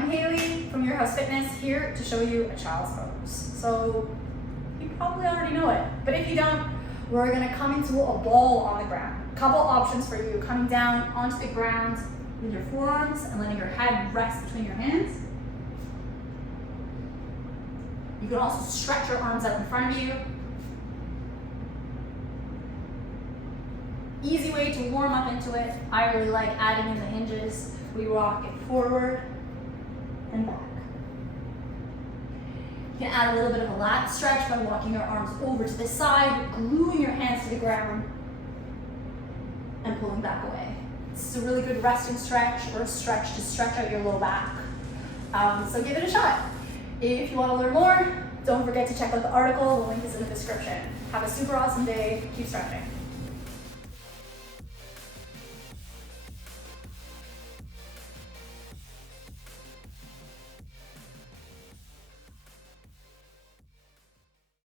I'm Haley from Your House Fitness, here to show you a child's pose. So you probably already know it, but if you don't, we're gonna come into a ball on the ground. Couple options for you: coming down onto the ground with your forearms and letting your head rest between your hands. You can also stretch your arms out in front of you. Easy way to warm up into it. I really like adding in the hinges. We rock it forward and back. You can add a little bit of a lat stretch by walking your arms over to the side, gluing your hands to the ground, and pulling back away. This is a really good resting stretch, or a stretch to stretch out your low back. So give it a shot. If you want to learn more, don't forget to check out the article. The link is in the description. Have a super awesome day. Keep stretching.